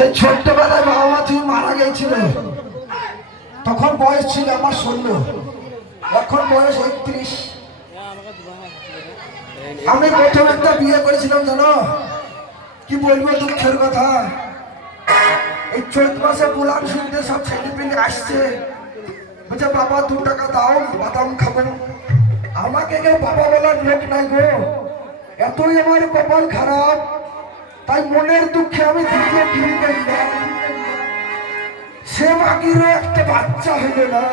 সেই ছোট্টবেলায় বাবা মা তুই মারা গেছিল, তখন বয়স ছিল আমার 16, এখন বয়স 31। আমি প্রথম একটা বিয়ে করেছিলাম জানো, কি বলবো দুঃখের কথা। এই চৈত মাসে বুলান শুনতে সব ছেলে পেলে আসছে, বলছে বাবা 2 টাকা দাও বাদাম খাবো। আমাকে কেউ বাবা বলার লোক নাই গো, এতই আমার কপাল খারাপ। তাই মনের দুঃখে আমি দ্বিতীয় বিয়ে করলাম। সে মাগিরও একটা বাচ্চা হইল না,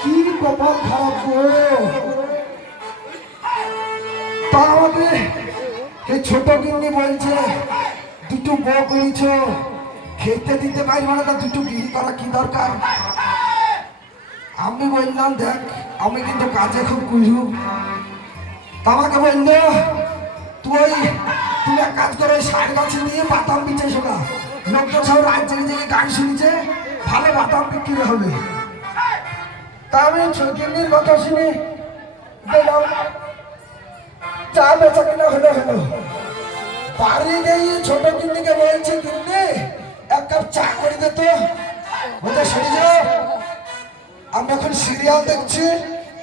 কি কপাল খারাপ গো। তা আমাকে এই ছোট গিন্নি বলছে 2টো বউ করেছ, খেতে দিতে পারবো না, তা 2টো বিয়ে করা কি দরকার। আমি বললাম দেখ আমি কিন্তু কাজে খুব কুইরু। আমাকে বললো তুমি এক কাজ করো, 60 গাছ নিয়ে বাদাম বিচেছো না, লোকজন সব রাত জেগে জেগে গান শুনেছে, ভালো বাদাম বিক্রি হবে। তা আমি গিন্নির কথা শুনে গেলাম, চা বেচা কিনা হলো। বাড়ি গিয়ে ছোট গিন্নিকে বলছে গিন্নি 1 কাপ চা করে দে তো। বলতে সরে যাও, আমি এখন সিরিয়াল দেখছি,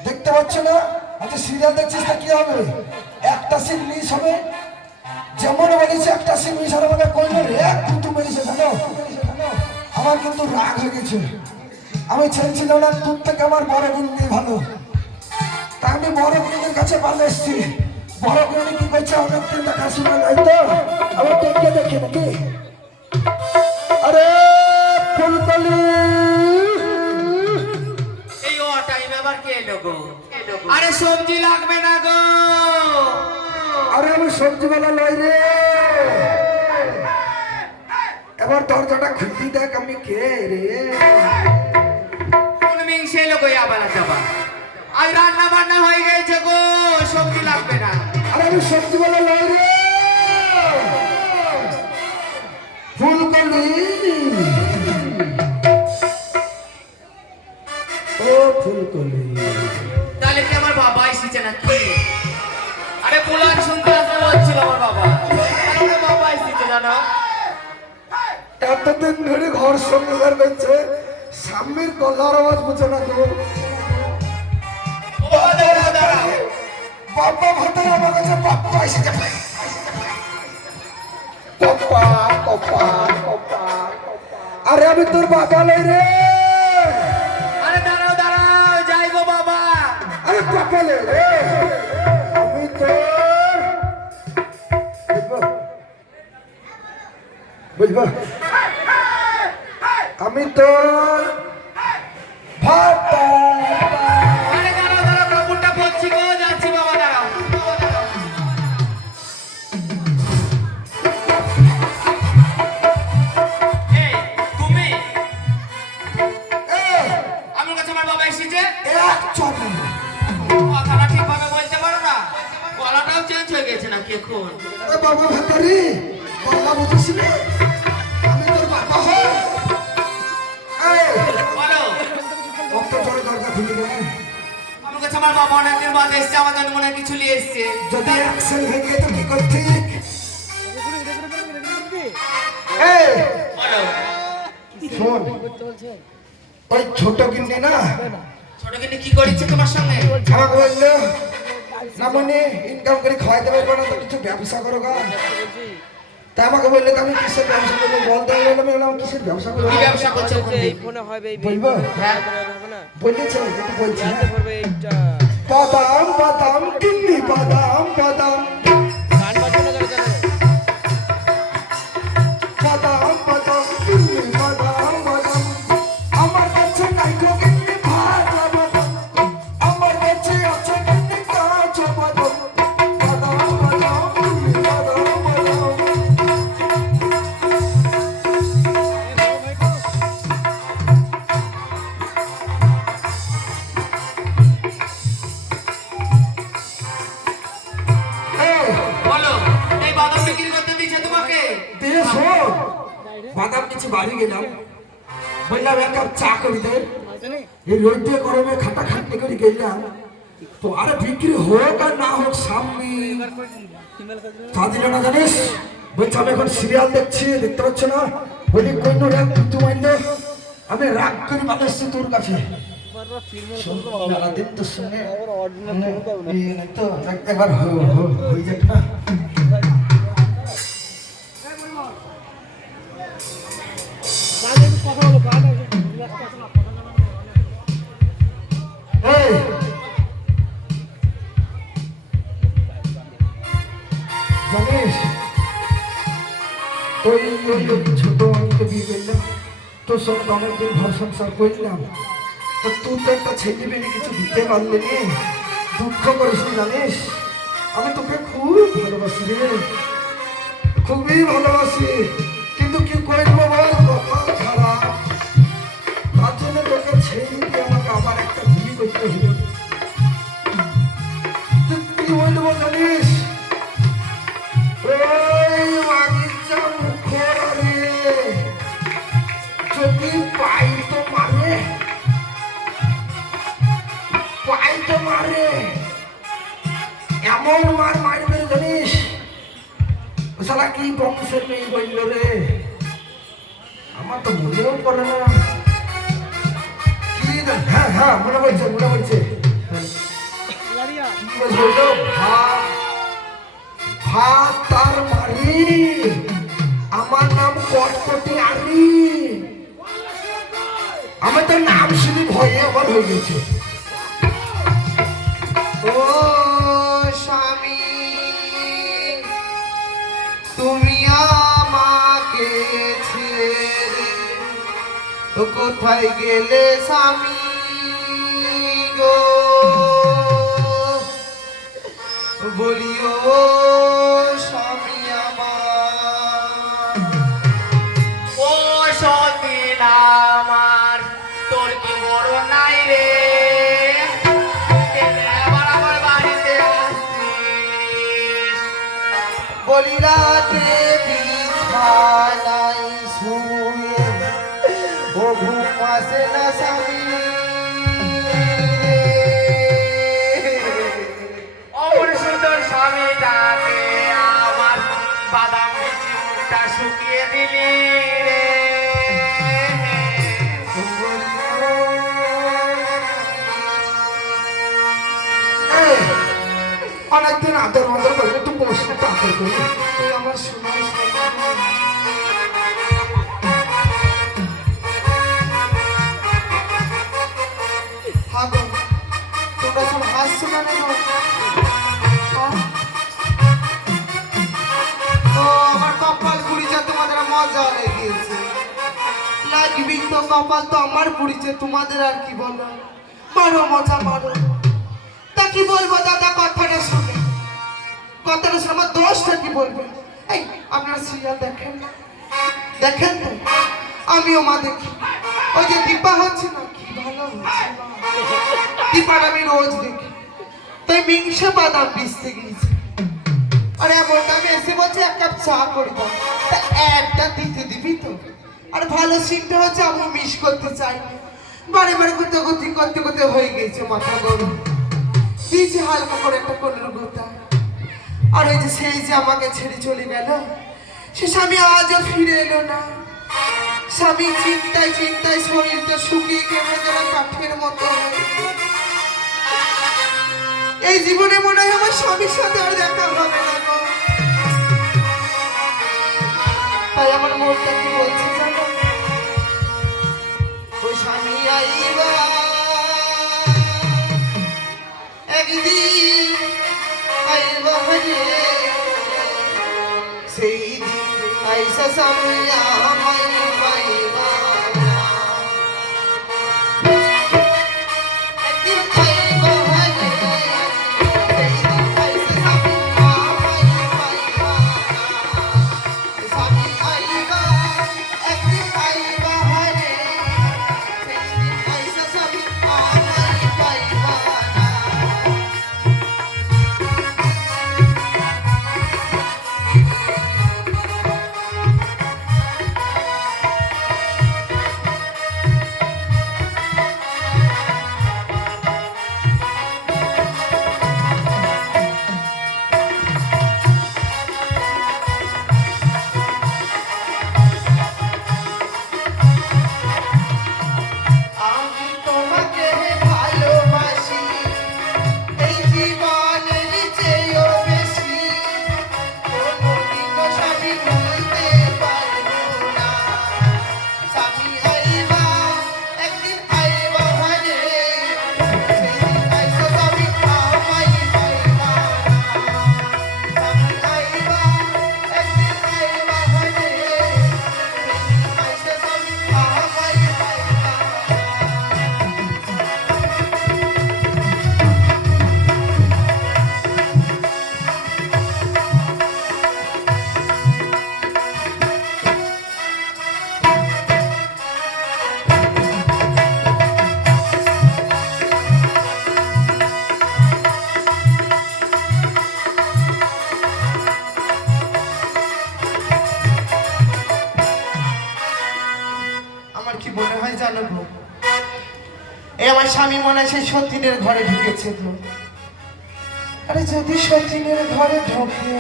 দেখতে পাচ্ছ না? আচ্ছা সিরিয়াল দেখছিস তা কি হবে, একটা সিন মিস হবে। যেমন বলেছে একটা সিন মিস হবে, আমাকে কইলো রে কিন্তু মেরেছে জানো। আমার কিন্তু রাগ হয়ে গেছে, আমি ছেড়েছিলাম না, তোর থেকে আমার বড় গিন্নি ভালো। তা আমি বড় গিন্নির কাছে ভালো এসছি। বড় গিন্নি কি করছে, অনেকদিন দেখা শোনা নাই তো, আমার টেকে দেখে নাকি। আরে ফুলকলি আরে সবজি লাগবে না গো। আরে আমি সবজিওয়ালা লই রে, এবার দরজাটা খুলতে দেখ আমি কে রে। কোন মিংসে লোক আবালা যাবা, আই রান্না বান্না হয়ে গেছে গো, সবজি লাগবে না। আরে আমি সবজিওয়ালা লই রে, ফুলকলি ও ফুলকলি। তাহলে কি আমার বাবা এসেছে নাকি? আরে বুলান শুনতে আসতে হচ্ছিল আমার বাবা, আমার বাবা এসেছে জানো। এতদিন ধরে ঘর সংসার করছে, স্বামীর গলার আওয়াজ বুঝে না তো। বাবা ভাতার আমার কাছে বাপ্পা এসেছে, বাপ্পা বাপ্পা বাপ্পা। আরে আমি তোর বাবা লই রে। আরে দাঁড়াও দাঁড়াও, যাই গো বাবা। আরে বাবা লই রে, আমি তোর বুঝবো, আমি তোর ভাতা। আরে দাঁড়াও দাঁড়াও, কাপড়টা পরছি গো, যাচ্ছি বাবা দাঁড়াও। এই তুমি, আমার কাছে আমার বাবা এসেছে। এক চলে কথাটা ঠিকভাবে বলতে পারো না, গলাটাও চেঞ্জ হয়ে গেছে নাকি এখন? বাবা ভাতারি বাবা বুঝিস না, আমি তোর বাবা হই। বলো, অত জোরে দরজা খুলে গেল, আমার কাছে আমার বাবা অনেকদিন বাদ এসছে, আমার জন্য মনে হয় কিছু নিয়ে এসছে। যদি অ্যাক্সেল ভেঙে তো কি করতি। বলো, শোন, ওই ছোট গিন্নি না ছোট কিন্তু কি করেছে তোমার সঙ্গে? আমাকে বললো না মানে ইনকাম করে খাওয়াইতে পারবো না, তো কিছু ব্যবসা করো গা। তা আমাকে বললে আমি কিসের ব্যবসা করবো বলতে বললাম কিসের ব্যবসা করবো। কি ব্যবসা করছো? বলবো হ্যাঁ বলেছে বলছি বাদাম বাদাম গিন্নি বাদাম বাদাম বাদাম বাদাম গিন্নি বাদাম বাদাম। আমার কাছে নাই গো গিন্নি ভাজা বাদাম, আমার কাছে আছে গিন্নি কাঁচা বাদাম। বাদাম বাদাম গিন্নি বাদাম বাদাম। বলো, এই বাদাম বিক্রি করতে দিচ্ছে তোমাকে? বাদাম কিছু বাড়ি গেলাম, বললাম 1 কাপ চা করে দে। এই রোদে গরমে খাটাখাটনি করে গেলাম তো, আরে বিক্রি হোক আর না হোক সামনে চা দিল না জানিস, বলছি আমি এখন সিরিয়াল দেখছি, দেখতে পাচ্ছ না? বলি কইন রাগ তুই মাইন্দ, আমি রাগ করে বাঁধাচ্ছি তোর কাছে। দিন তোর সঙ্গে তো একবার হয়ে যাক না। এই জানিস ওই ছোট অনেকে বিয়ে করলাম, তোর সঙ্গে অনেকদিন ঘর সংসার করলাম, তো তুই তো একটা ছেলে বেরিয়ে কিছু দিতে পারলি নি, দুঃখ করিস নি জানিস? আমি তোকে খুব ভালোবাসি রে, খুবই ভালোবাসি, কিন্তু কি করবো বল, কপাল খারাপ, তার জন্য তোকে ছেড়ে দিয়ে আমাকে আবার একটা বিয়ে করতে হলো। কি বলবো জানিস? ওই বাগিচা মুখে যদি পাই তো মারে, পাই তো মারে, এমন মার মারবে জানিস? ও শালা কি বংশের মেয়ে বললো রে, আমার তো মনেও পড়ে না। কি হ্যাঁ হ্যাঁ মনে পড়ছে মনে পড়ছে, কি বলছো? ভাত ভাত তার মারি, আমার নাম কটকটি আরি, আমার তো নাম শুনে ভয়ে আমার হয়ে গেছে। ও স্বামী তুমি আমাকে ছেড়ে তো কোথায় গেলে স্বামী গো, বলিও স্বামী আমার। ও সতীন আমার, তোর কি বড় নাই রে, কেন আবার আমার বাড়িতে আসছিস? বলি রাতে বিছানায় শুয়ে ও ঘুম আসে না স্বামী রে। অমর সুন্দর স্বামীটাকে আমার বাদাম বিচি মুখটা শুকিয়ে দিলি রে। এই, অনেকদিন আদর মাদর করবে, একটু বসে আদর করবে, তুই আমার শোনাই হাগো তোমরা সব হাসছো কেন গো? ও আমার কপাল পুড়িছে, তোমাদের মজা লেগেছে, লাগবি তো কপাল তো আমার পুড়িছে, তোমাদের আর কি বলো, মারো মজা মারো। তা কি বলবো দাদা, কথাটা শুনে কথাটা শুনে আমার দোষটা কি বলবো? এই আপনারা সিরিয়াল দেখেন না? দেখেন তো, আমিও মা দেখি, ওই যে দীপা হচ্ছে না, কি ভালো হচ্ছে না, দীপার আমি রোজ দেখি, তাই মিংসে বাদাম পিসতে গিয়েছি, আর এমন আমি এসে বলছে এক কাপ চা করে দাও, তা একটা দিতে দিবি তো? আর ভালো সিনটা হচ্ছে আমি মিস করতে চাই, বারে বারে করতে করতে করতে হয়ে গেছে মাথা গরম, দিয়েছি হালকা করে একটা কোলের গোতা, আর ওই যে সেই যে আমাকে ছেড়ে চলে গেল, সে স্বামী আজও ফিরে এলো না। স্বামী চিন্তায় চিন্তায় শরীরটা শুকিয়ে কেমন যেন কাঠের মতো হয়ে গেল। এই জীবনে মনে হয় আমার স্বামীর সাথে আর দেখা হবে না গো। তাই আমার মনটা কি বলছে জানো, ওই স্বামী আইবা একদিন, আইবা রে সেই দিন, আইসা স্বামী আমায় পাইবা না। একদিন আইবা রে সেই দিন, আইসা স্বামী আমায় পাইবা না। স্বামী আইবা একদিন, আইবা রে সেই দিন, আইসা স্বামী আমায় পাইবা না। হয় জানো গো, এই আমার স্বামী মনে হয় সেই সতীনের ঘরে ঢুকেছে গো। আরে যদি সতীনের ঘরে ঢোকে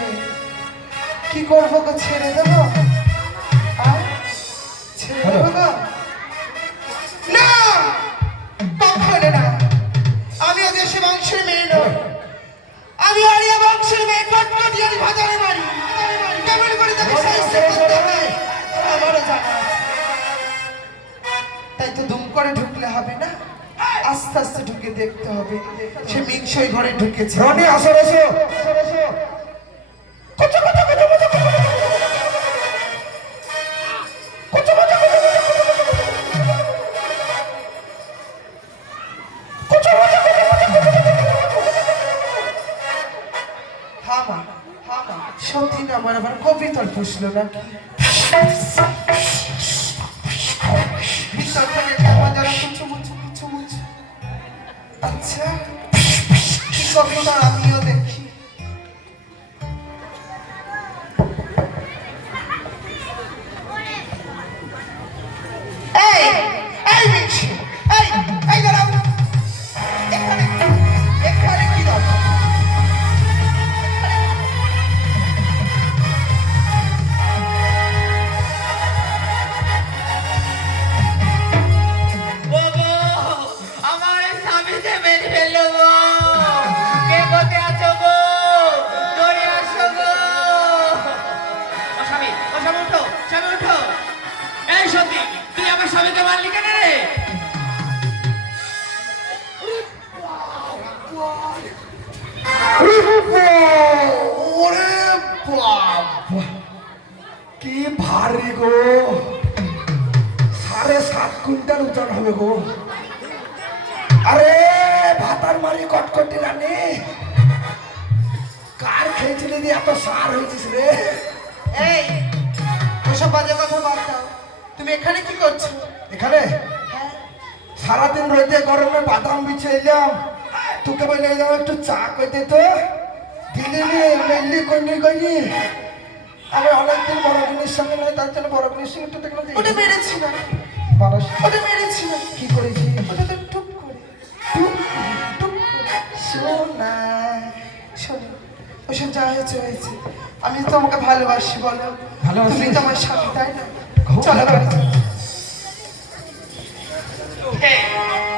কি করবো গো, ছেড়ে দেবো? আর ছেড়ে দেবো গো? না, কখনো না। আমি আজ সে বংশের মেয়ে নই, আমি আরিয়া বংশের মেয়ে। কটকটিয়ারি বাজারে বাড়ি, কেমন করে তাকে সাহায্য করতে হবে আমারও জানা আছে। তাই তো দুম করে ঢুকলে হবে না, আস্তে আস্তে ঢুকে দেখতে হবে সে মিংসই ঘরে ঢুকেছে। রনি আসো আসো হামা হামা সত্যি না, আমার আবার কবিতার পুষলো নাকি? ভিতর থেকে কেমন যেন কুচু মুচু কুচু মুচু। আচ্ছা, কি কবিতা আমিও দেখি। এই এই মিংসি, এই দাঁড়াও, এখানে এখানে কি দরকার? ওগো, আমার স্বামীকে মেরে ফেললো গো। কে কোথায় আছো গো? দৌড়ে আসো গো। ও স্বামী, উঠো, স্বামী উঠো। এই সত্যি, তুই আমার স্বামীকে মারলি কেন রে? ওরে বাবা, কি ভারী গো, 7.5 কুইন্টাল ওজন হবে গো। আরে ভাতার মারি কটকটি রানি, কার খেয়েছিলি দিয়ে এত সার হয়েছিস রে? এই ওসব বাজে কথা বাদ দাও, তুমি এখানে কি করছো? এখানে সারাদিন রোদে গরমে বাদাম বিছে এলাম, তোকে বলে যাও একটু চা কইতে তো দিলি মেনলি কইনি। আমি অনেকদিন বড় বোনের সঙ্গে নয়, তার জন্য বড় বোনের সঙ্গে একটু দেখলাম। ওটা মেরেছি না, ওটা মেরেছি না। কি করেছি? ওটা তো টুপ করে টুপ টুপ করে। শোনা শোনো, ওসব যা হয়েছে হয়েছে। আমি তো তোমাকে ভালোবাসি, বলো ভালোবাসি? তুমি তো আমার স্বামী, তাই না? চলো বাড়ি চলো। এই,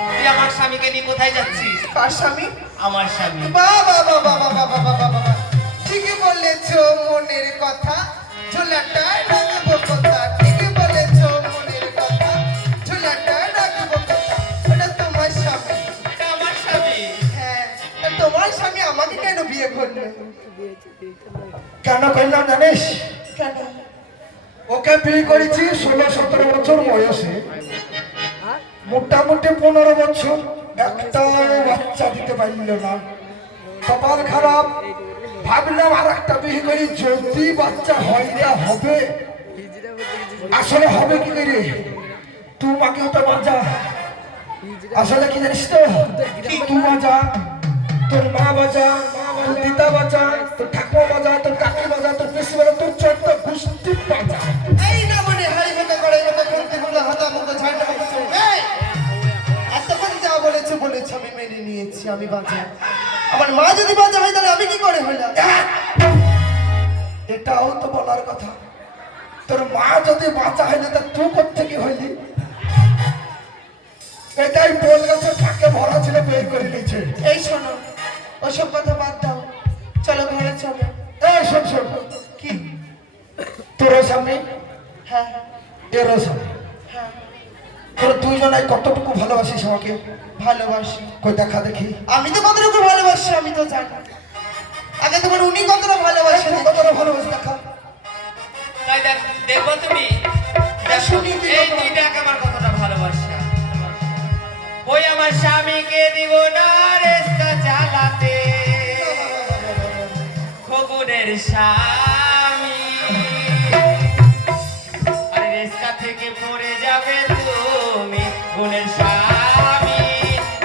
তুই আমার স্বামীকে নিয়ে কোথায় যাচ্ছিস? কার স্বামী? আমার স্বামী। বাবা বাবা বাবা বাবা বাবা, ঠিকই বলেছো, মনের কথা ঝোলাটা রাখবো কথা। ঠিকই বলেছো, মনের কথা ঝোলাটা রাখবো কথা। ওটা তোমার স্বামী। এটা আমার স্বামী। হ্যাঁ, তা তোমার স্বামী আমাকে কেন বিয়ে করবে? কেন করলাম জানিস? কেন? ওকে বিয়ে করেছি 16-17 বছর বয়সে, মোটামুটি 15 বছর একটা বাচ্চা দিতে পারল না। কপাল খারাপ, ভাবলাম আর একটা বিয়ে করি, যদি বাচ্চা হয় না হবে। আসলে হবে কি করে? তুই মাকে তো বাজা, আসলে কি জানিস তো? তুই বাজা, তোর মা বাজা, তোর দিদা বাজা, তোর ঠাকুমা বাজা, তোর কাকি বাজা, তোর পিসি বাজা, তোর চোদ্দ গোষ্ঠী বাজা। এই না মনে হাই কথা করে কথা বলতে বলে হাতা মুখে ঝাড়টা করতে। এই এতক্ষণ যা বলেছে বলেছে, আমি মেনে নিয়েছি, আমি বাঁচা। আমার মা যদি বাঁচা হয় তাহলে আমি কি করে হইলাম? এটাও তো বলার কথা, তোর মা যদি বাঁচা হইলে তা তুই কোত্থেকে হইলি? এটাই বল গাছের ফাঁকে ভরা ছিল, বের করে নিয়েছে। এই শোনো, ওসব কথা বাদ দাও, চলো ঘরে চলো। এই শোন শোন, কি? তোর সামনে হ্যাঁ এরও সামনে হ্যাঁ, তোর দুইজনাই কতটুকু ভালোবাসিস আমাকে? ভালোবাসি। কই দেখা দেখি। আমি তো কতটুকু ভালোবাসি আমি তো জানি, আগে তোমার উনি কতটা ভালোবাসেন। কতটা ভালোবাসি দেখা। তাই দেখবো তুমি? শুনি তুই এই কত তুই দেখ আমার কতটা ভালোবাসা। ওই আমার স্বামীকে দিব না রেস্তা চালাতে, খবরের স্বামী। আরে রেস্তা থেকে পড়ে যাবে তুমি, গুণের স্বামী।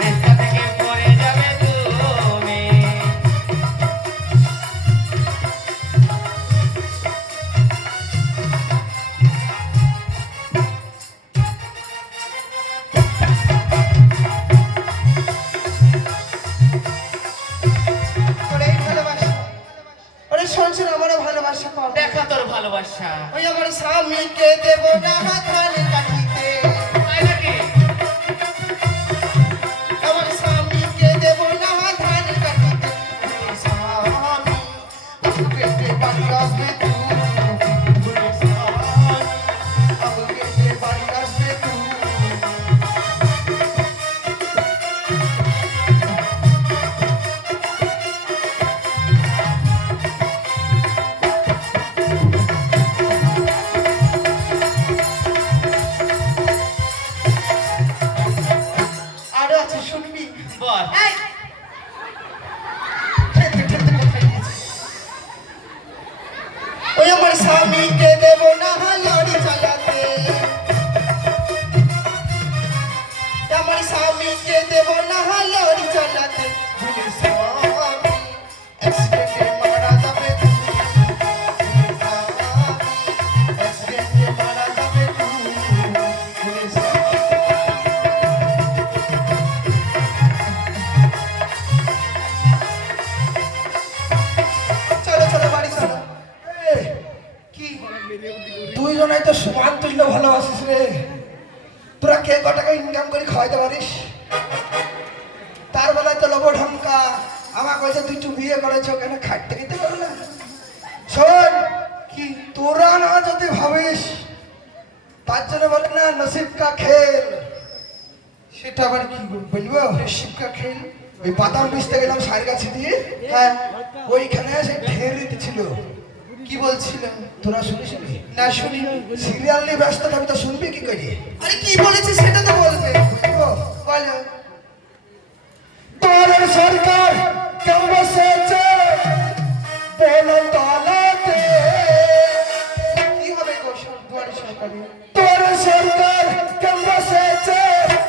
রেস্তা থেকে পড়ে যাবে তুমি। ওই আমার স্বামীকে দেব না ধান কাটিতে, তাই নাকি? আমার স্বামীকে দেব না ধান কাটিতে, স্বামী আমাকে বাড়ি আসবে তুই, আমাকে বাড়ি আসবে তুই। আরো আছে শুনবি? বল। এই! ঠেলতে ঠেলতে কোথায় গেছে? ওই আমার স্বামীকে দেব না লরি চালাতে, আমার স্বামীকে দেব না লরি চালাতে, ভুলে স্বামী অ্যাক্সিডেন্টে মারা যাবে তুই, অ্যাক্সিডেন্টে মারা যাবে তুই, ভুলে স্বামী। চলো চলো বাড়ি চলো। এ, কি দুইজনাই তো সমান তুল্য ভালোবাসিস রে। তোরা কে ক টাকা ইনকাম করে খাওয়াইতে পারিস? তার বেলায় তো লোভ ঢমকা আমার কইছে তুই একটু বিয়ে করেছ কেন খাটতে খেতে পারো না? শোন, কি তোরা না যদি ভাবিস, তার জন্য বলে না নসিব কা খেল। সেটা আবার কি বলবো শিক্ষা খেল? ওই বাদাম বেচতে গেলাম সার গাছি দিয়ে, হ্যাঁ ওইখানে সে ঢের ছিল। কি বলছিলাম? তোরা শুনিসনি? না শুনি। সিরিয়াল নিয়ে ব্যস্ত থাকবি তো শুনবি কি করে? আরে কি বলেছে সেটা তো বলবে। বুঝবো? বলো। তোর সরকার কেউ বসেছে বলো তলাতে, কি হবে গো দুয়ারে সরকারি? তোর সরকার কেউ বসেছে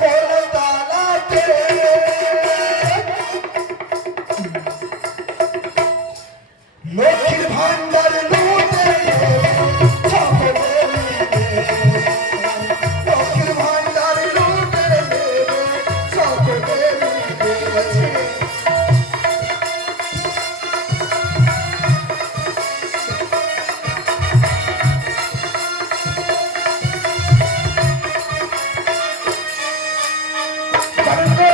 বলো তলাতে। লক্ষ্মীর ভান্ডার লুটে সকলে মিলে, লক্ষ্মীর ভান্ডার লুটে সকলে মিলে। কারণ তো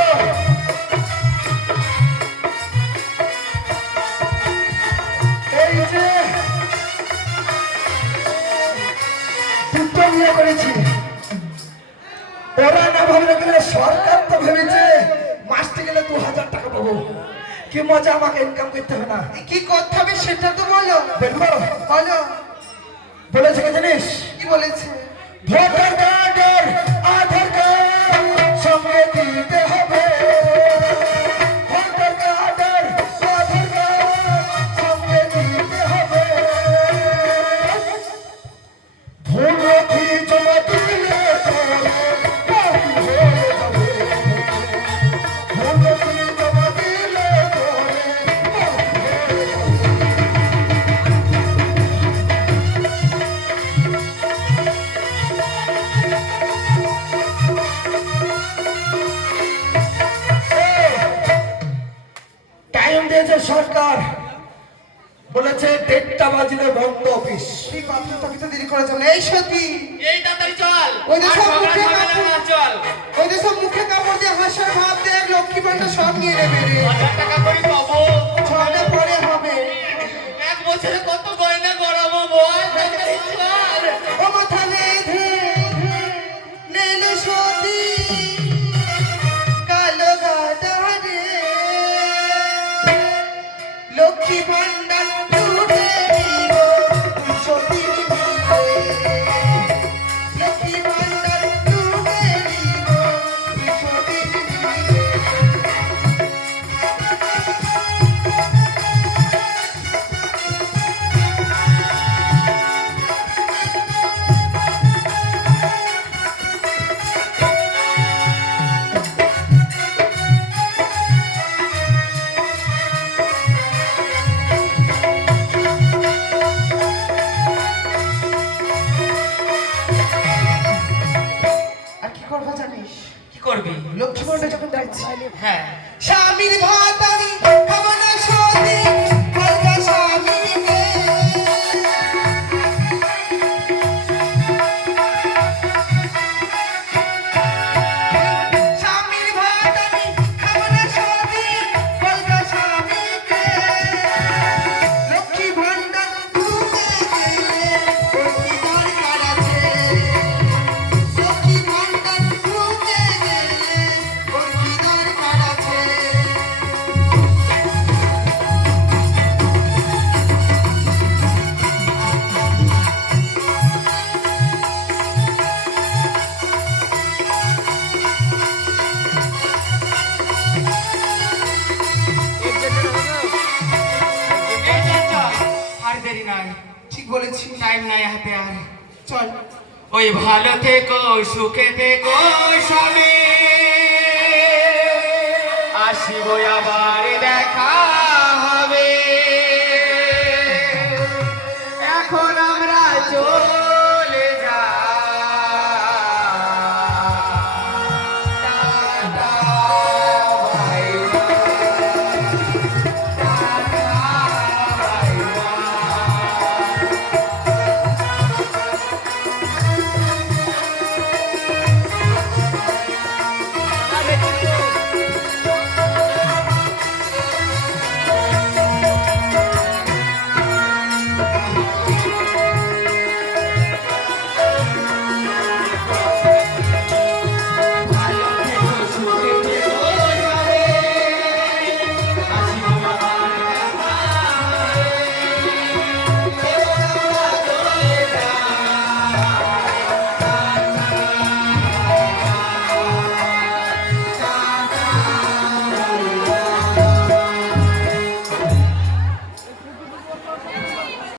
এই যে দুটো বিয়ে করেছি, ওরা না ভাবলে গেলে সরকার তো ভেবেছে মাসটি গেলে 2000 টাকা পাবো। কি মজা, আমাকে ইনকাম করতে হবে না। কি করতে হবে সেটা তো বলো। বলবো? বলো বলেছে কি জানিস? কি বলেছে? ভোটার কার্ডের আধার কার্ড সঙ্গে দিতে হবে, ভোটার কার্ডের আধার কার্ড সঙ্গে দিতে হবে, ভুল নথি জমা দিলে তোরে বাকি হয়ে যাবে, ভুল নথি জমা দিলে তোরে বাকি হয়ে যাবে। টাইম দিয়েছে সরকার, বলেছে 1:30 বাজলে বন্ধ অফিস। ঠিক কথা, তুমি তো দেরি করে যাও না। এই সত্যি এই তাড়াতাড়ি চল। ওই যে আর সব ঝগড়া মুখে ঝামেলা কাপড়- না, চল। ওই যে সব মুখে কাপড় দিয়ে হাসার ভাব দেখ, লক্ষ্মী ভান্ডার সব নিয়ে নেবে রে। 1000 টাকা করে পাবো। 6টা পরে হবে। এক বছরে কত গয়না করাবো বল? তাড়াতাড়ি চল। ও মাথা বেঁধে নেলে সতী কালো গাদারে, লক্ষ্মী ভান্ডার লুটে নিব সতী মিলে, লক্ষ্মী ভান্ডার লুটে নিব সতী মিলে। আর কি করবো জানিস? কি করবি? লক্ষ্মী ভান্ডার যখন ডাকছি, হ্যাঁ, স্বামীর ভাতারি হবনা সতী হালকা স্বামীকে, বলেছি টাইম নাই হাতে আর। চল ওই ভালো থেকো সুখে থেকো স্বামী, আসিব আবার দেখা